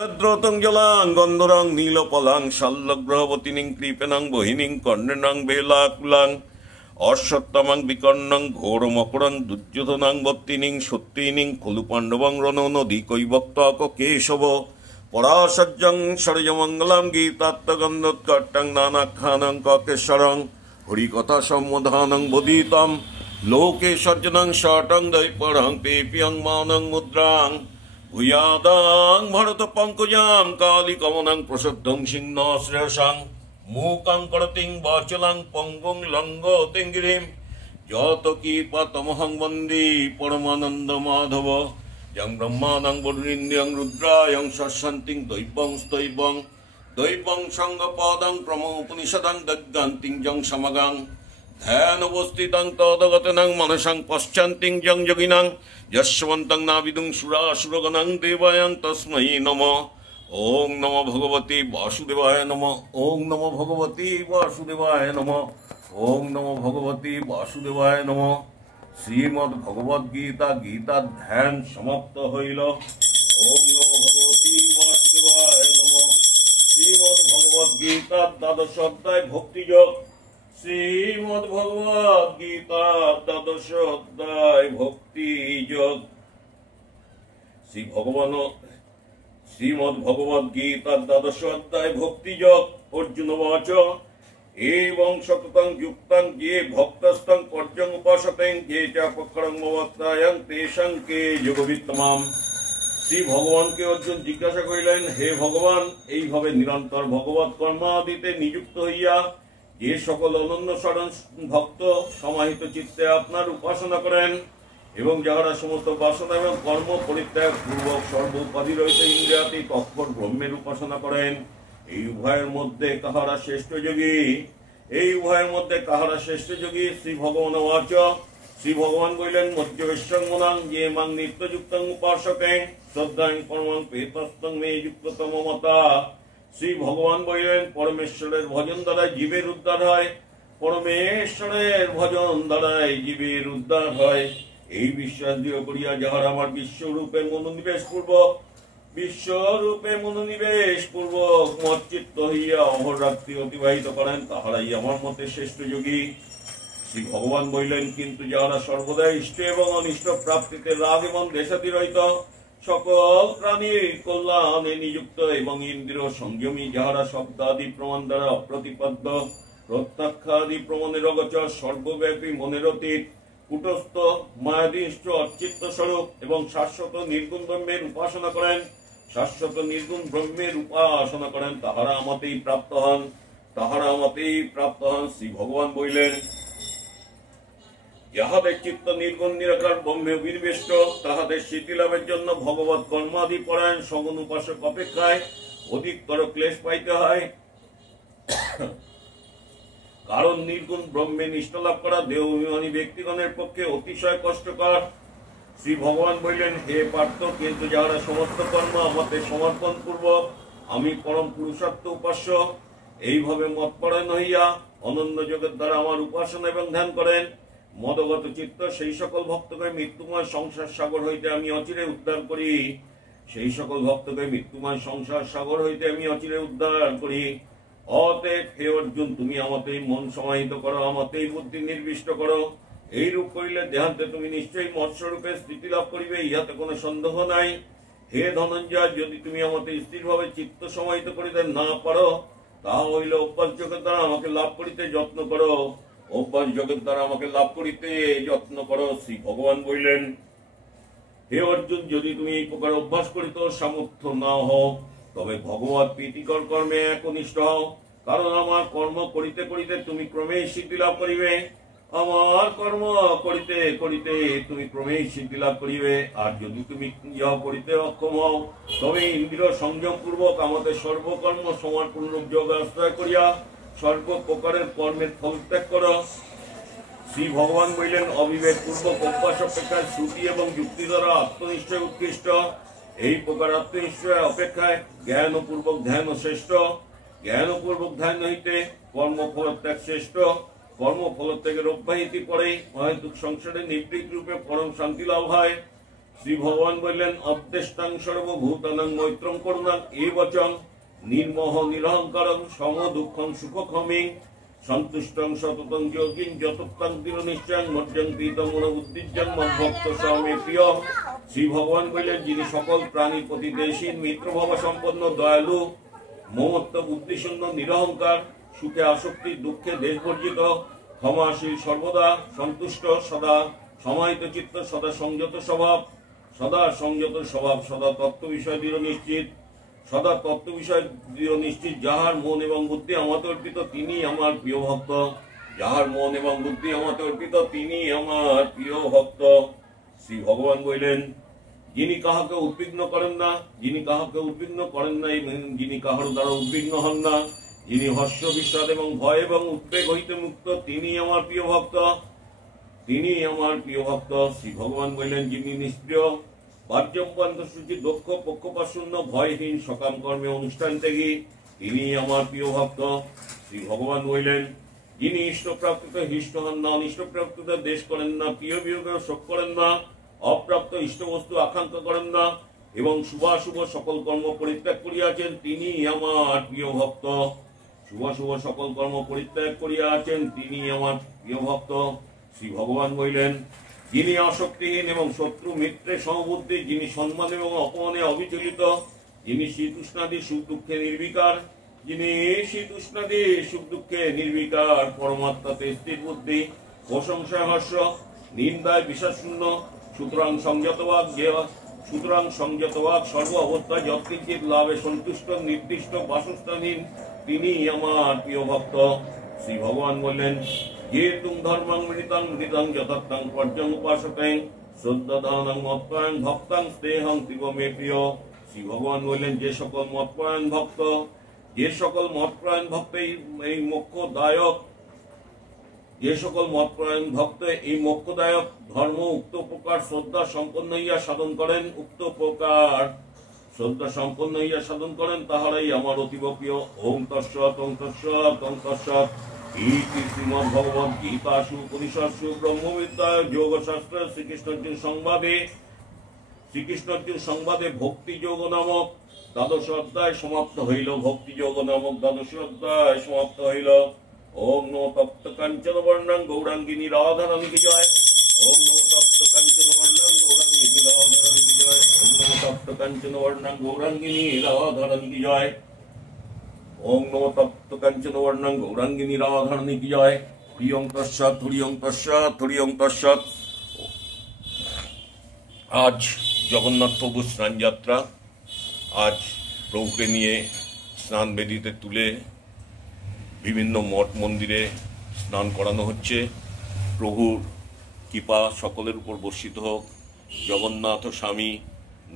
দ্রতং জলাং গন্ধরং নীলপলাং শাল্যগ্রহবতীনিং কৃপেণাং বহিনীং কর্ণেনাং বেলাকুলাং অশ্বত্থামাং বিকর্ণং ঘোরমকরং দুর্যোধনাং বত্তিনিং সত্যিনিং খলু পাণ্ডবং রণনদী কৈবক্তক কেশব পরাশজ্জং সরজমঙ্গলাং গীতাত্মগন্ধোৎকট্টং নানাখ্যানং ককেশ্বরং হরিকথা সম্মধানং বোধিতম লোকে সজ্জনং শটং দৈপরং পেপিয়ং মানং মুদ্রাং ভূয়াদাং ভরত পঙ্কজাম কালী কমনাং প্রসদ্ধং সিংহ শ্রেয়সাং মূকাং করতিং বাচলাং পঙ্গুং লঙ্ঘতিং গিরিম যত কীপাতমহং বন্দে পরমানন্দ মাধব যং ব্রহ্মাণং বরুণীন্দ্রিয়ং রুদ্রায়ং শস্যন্তিং দৈবং স্তৈবং দৈবং সঙ্গপদং প্রমোপনিষদং দগ্গান্তিং যং সমগাং ধ্যানবস্থিতং তদগতনং মনসং পশ্চান্তিং যং যোগিনাং যশবন্তং নাবিদুং সুরাসুরগণং দেবায়ং তস্मै নমঃ। ওং নমো ভগবতে বাসুদেবায় নমঃ। ওং নমো ভগবতে বাসুদেবায় নমঃ। ওং নমো ভগবতে বাসুদেবায় নমঃ। শ্রীমদ্ ভগবদ গীতা গীতার ধ্যান সমাপ্ত হইল। ওং নমো ভগবতে বাসুদেবায় নমঃ। শ্রীমদ্ ভগবদ গীতার দ্বাদশ অধ্যায় ভক্তিযোগ। শ্রীমদ্ ভগবদ গীতা দ্বাদশ অধ্যায় ভক্তিযোগ। শ্রীমদ্ ভগবদ গীতা দ্বাদশ অধ্যায় ভক্তিযোগ। অর্জুনবাচ এবং সততং যুক্তং যে ভক্তস্তং পর্যং উপাসতেং যে চাপক্ষরং মমত্তায়ং তেষাং কে যোগবিত্তমাম। শ্রী ভগবানকে অর্জুন জিজ্ঞাসা করিলেন, হে ভগবান, এইভাবে নিরন্তর ভগবৎ কর্মাদিতে নিযুক্ত হইয়া যে সকল অনন্য শরণ ভক্ত সমাহিত চিত্তে আপনার উপাসনা করেন এবং যাহারা সমস্ত বাসনা এবং কর্ম পরিত্যাগ পূর্বক সর্ব উপাধি রহিত ইন্দ্রিয়াতীত অক্ষর ব্রহ্মের উপাসনা করেন, এই উভয়ের মধ্যে কাহারা শ্রেষ্ঠ যোগী? শ্রী ভগবান বাচ। শ্রী ভগবান কহিলেন, মধ্যবেশ্বং যে মাং নিত্যযুক্তং উপাসকেং শ্রদ্ধাং পরমাং পেতস্তং মে যুক্ততম মতা। শ্রী ভগবান বলিলেন, পরমেশ্বরের ভজন দ্বারাই জীবের উদ্ধার হয়। পরমেশ্বরের ভজন দ্বারাই জীবের উদ্ধার হয়, এই বিশ্বাস দৃঢ় করিয়া যাহারা আমার বিশ্বরূপে মনোনিবেশ পূর্বক মচ্চিত্ত হইয়া অহরাত্রি অতিবাহিত করেন, তাহারাই আমার মতে শ্রেষ্ঠ যোগী। শ্রী ভগবান বলিলেন, কিন্তু যাহারা সর্বদা ইষ্ট এবং অনিষ্ট প্রাপ্তিতে রাগ এবং দেশাতিরহিত, সকল প্রাণীর কল্যাণে নিযুক্ত এবং ইন্দ্রিয় সংযমী, যাহারা শব্দাদি প্রমাণ দ্বারা অপ্রতিপাদ্য, প্রত্যাখ্যাদি প্রমাণের অগোচর, সর্বব্যাপী মনের অতীত, কুটস্থ মায়াদৃষ্ট অচ্চিত্ত স্বরূপ এবং শাশ্বত নির্গুণ ব্রহ্মের উপাসনা করেন, তাহারা আমাতেই প্রাপ্ত হন। শ্রী ভগবান বলিলেন, যাহাদের চিত্ত নির্গুণ নিরাকার ব্রহ্মে বিনিবিষ্ট, তাহাদের স্মৃতি লাভের জন্য ভগবৎ কর্মাদি পরায়ণ সগুণ উপাসক অপেক্ষায় অধিকতর ক্লেশ পাইতে হয়। কারণ নির্গুণ ব্রহ্মে নিষ্ঠা লাভ করা দেহ অভিমানী ব্যক্তিগণের পক্ষে অতিশয় কষ্টকর। শ্রী ভগবান বললেন, হে পার্থ, কিন্তু যাহারা সমস্ত কর্ম আমাতে সমর্পণ পূর্বক আমি পরম পুরুষার্থ উপাস্য এইভাবে মতপরায়ণ হইয়া অনন্য যোগের দ্বারা আমার উপাসনা এবং ধ্যান করেন, মদগত চিত্ত, সেই সকল ভক্তকে মৃত্যুময় সংসার সাগর হইতে আমি অচিরে উদ্ধার করি। অতএব হে অর্জুন, তুমি আমাতেই মন সমাহিত করো, আমাতেই বুদ্ধি নির্বিষ্ট করো। এইরূপ করিলে দেহান্তে তুমি নিশ্চয়ই মৎস্যরূপে স্থিতি লাভ করিবে, ইহাতে কোনো সন্দেহ নাই। হে ধনঞ্জয়, যদি তুমি আমাতে স্থিরভাবে চিত্ত সমাহিত করিতে না পারো, তাহা হইলে অভ্যাস যোগের দ্বারা আমাকে লাভ করিতে যত্ন করো। শ্রী ভগবান বলিলেন, হে অর্জুন, যদি তুমি এই প্রকার অভ্যাস করিত সামর্থ্য না হও, তবে ভগবৎ প্রীতিকর কর্মে একনিষ্ঠ হও। কারণ আমার কর্ম করিতে করিতে তুমি ক্রমেই সিদ্ধি লাভ করিবে। আর যদি তুমি ইহা করিতে অক্ষম হও, তবে ইন্দ্রিয় সংযম পূর্বক আমাদের সর্বকর্ম সমর্পণ রূপ যোগ আশ্রয় করিয়া সর্বপ্রকারের কর্মের ফল ত্যাগ করো। শ্রী ভগবান বলিলেন, অবিবেক পূর্বক অভ্যাস অপেক্ষা শ্রুতি এবং যুক্তি দ্বারা আত্মনিশ্চয় উৎকৃষ্ট। এই প্রকার আত্মনিশ্চয় অপেক্ষায় জ্ঞানপূর্বক ধ্যান শ্রেষ্ঠ। জ্ঞানপূর্বক ধ্যান হইতে কর্মফল ত্যাগ শ্রেষ্ঠ। কর্মফল ত্যাগের অব্যাহতি পরে অহেতুক সংসারে নিবৃত্ত রূপে পরম শান্তি লাভ হয়। শ্রী ভগবান বললেন অদ্দেষ্টাং সর্বভূতানাং মৈত্রং করুণাং এবচং নির্মোহ নিরহংকারং সম দুঃখং সুখক্ষমিং সন্তুষ্টং সততং যোগিন যতত্তং দৃঢ় নিশ্চয়ং মজ্জং প্রীতম উদ্দিজ্জং মদ্ভক্ত স্বামী প্রিয়। শ্রী ভগবান বললেন যিনি সকল প্রাণীর প্রতি দেশীন মিত্রভাব সম্পন্ন দয়ালু মমত্ব বুদ্ধিশূন্য নিরহংকার সুখে আসক্তি দুঃখে দেশবর্জিত ক্ষমাশীল সর্বদা সন্তুষ্ট সদা সমাহিত চিত্ত সদা সংযত স্বভাব সদা তত্ত্ব বিষয় দৃঢ় নিশ্চিত যাহার মন এবং বুদ্ধি আমাতে অর্পিত তিনি আমার প্রিয় ভক্ত। যাহার মন এবং বুদ্ধি আমাতে অর্পিত তিনি আমার প্রিয় ভক্ত। শ্রী ভগবান বললেন যিনি কাহাকে উদ্বিগ্ন করেন না যিনি কাহার দ্বারা উদ্বিগ্ন হন না, যিনি হর্ষ বিষাদ এবং ভয় এবং উদ্বেগ হইতে মুক্ত তিনি আমার প্রিয় ভক্ত। শ্রী ভগবান বললেন যিনি নিষ্ক্রিয় বাহ্যপান্তসূচি দক্ষ পক্ষপাতশূন্য ভয়হীন সকাম কর্মে অনুষ্ঠান ত্যাগী তিনি আমার প্রিয় ভক্ত। শ্রী ভগবান বললেন যিনি ইষ্টপ্রাপ্তিতে হিষ্ট হন না, অনিষ্টপ্রাপ্তিতে দেশ করেন না, প্রিয় বিয়োগে শোক করেন না, অপ্রাপ্ত ইষ্ট বস্তু আকাঙ্ক্ষা করেন না এবং শুভাশুভ সকল কর্ম পরিত্যাগ করিয়াছেন তিনি আমার প্রিয় ভক্ত। শ্রী ভগবান বললেন যিনি আসক্তিহীন এবং শত্রু মিত্রে সমবুদ্ধি, যিনি সম্মান এবং অপমানে অবিচলিত, যিনি শীতউষ্ণাদি সুখ দুঃখে নির্বিকার পরমাত্মাতে স্থির বুদ্ধি প্রশংসায় হর্ষ নিন্দায় বিশ্বাসশূন্য সুতরাং সংযতবাক সর্ব অবস্থায় যৎকিঞ্চিৎ লাভে সন্তুষ্ট নির্দিষ্ট বাসস্থানহীন তিনি আমার প্রিয় ভক্ত। শ্রী ভগবান বললেন যে তুম ধর্মং মৃতাং যথার্থং পর্যং উপাসতেং শ্রদ্ধাদানং মৎপরায়ণ ভক্তাং স্নেহং তীব মে প্রিয়। শ্রী ভগবান বললেন যে সকল মৎপরায়ণ ভক্ত এই মোক্ষদায়ক ধর্ম উক্ত প্রকার শ্রদ্ধা সম্পন্ন হইয়া সাধন করেন তাহারাই আমার অতীব প্রিয়। ওম তৎসৎ ওম তৎসৎ ওম তৎসৎ। ইতি শ্রীমদ্ ভগবদ্ গীতাসু উপনিষৎসু ব্রহ্মবিদ্যায় যোগশাস্ত্র শ্রীকৃষ্ণার্জুন সংবাদে ভক্তি যোগ নামক দ্বাদশ অধ্যায় সমাপ্ত হইল। ওম নমো তপ্ত কাঞ্চন বর্ণাং গৌরাঙ্গিনী রাধারানী কি জয়। ওম নমো তপ্ত কাঞ্চন বর্ণাং গৌরাঙ্গিনী রাধারানী কি জয়। ওম নমো তপ্ত কাঞ্চন বর্ণাং গৌরাঙ্গিনী রাধারানী কি জয়। ওম নমো তপ্ত কাঞ্চন বর্ণাং গৌরাঙ্গিনী রাধারানী কি জয়। হরিওম তৎসৎ হরিওম তৎসৎ হরিওম তৎসৎ। আজ জগন্নাথ প্রভু স্নান যাত্রা। আজ প্রভুকে নিয়ে স্নান বেদিতে তুলে বিভিন্ন মঠ মন্দিরে স্নান করানো হচ্ছে। প্রভুর কৃপা সকলের উপর বর্ষিত হোক। জগন্নাথ স্বামী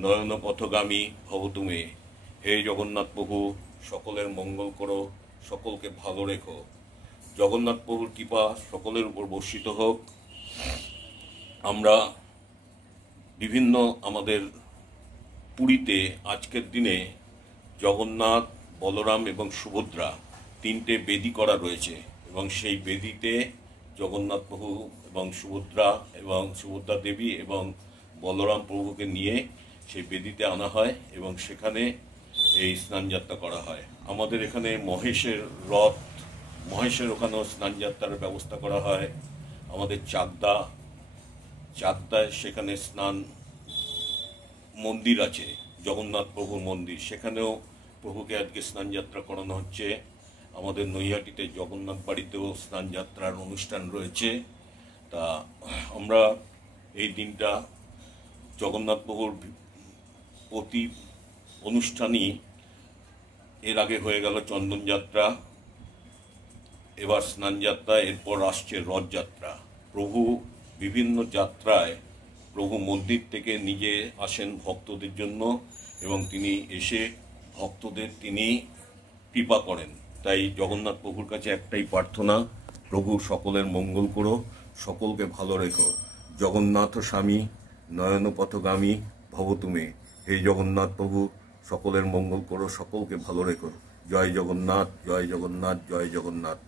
নয়ন পথগামী ভব তুমি। হে জগন্নাথ প্রভু সকলের মঙ্গল করো, সকলকে ভালো রেখো। জগন্নাথ প্রভুর কৃপা সকলের উপর বর্ষিত হোক। আমরা বিভিন্ন আমাদের পুরীতে আজকের দিনে জগন্নাথ, বলরাম এবং সুভদ্রা তিনটে বেদি করা রয়েছে এবং সেই বেদিতে জগন্নাথ প্রভু এবং সুভদ্রা দেবী এবং বলরাম প্রভুকে নিয়ে সেই বেদিতে আনা হয় এবং সেখানে এই স্নান যাত্রা করা হয়। আমাদের এখানে মহেশের ওখানেও স্নান যাত্রার ব্যবস্থা করা হয়। আমাদের চাকদায় সেখানে স্নান মন্দির আছে, জগন্নাথ প্রভুর মন্দির, সেখানেও প্রভুকে আজকে স্নান যাত্রা করানো হচ্ছে। আমাদের নৈহাটিতে জগন্নাথ বাড়িতেও স্নান যাত্রার অনুষ্ঠান রয়েছে। তা আমরা এই দিনটা জগন্নাথ প্রভুর প্রতি অনুষ্ঠানই এর আগে হয়ে গেল চন্দন যাত্রা, এবার স্নান যাত্রা, এরপর আসছে রথযাত্রা। প্রভু বিভিন্ন যাত্রায় প্রভু মন্দির থেকে নিজে আসেন ভক্তদের জন্য এবং তিনি এসে ভক্তদের তিনি কৃপা করেন। তাই জগন্নাথ প্রভুর কাছে একটাই প্রার্থনা, প্রভু সকলের মঙ্গল করো, সকলকে ভালো রেখো। জগন্নাথ স্বামী নয়ন পথগামী ভব তুমি। হে জগন্নাথ প্রভু সকলের মঙ্গল করো, সকলকে ভালো রেখো। জয় জগন্নাথ, জয় জগন্নাথ, জয় জগন্নাথ।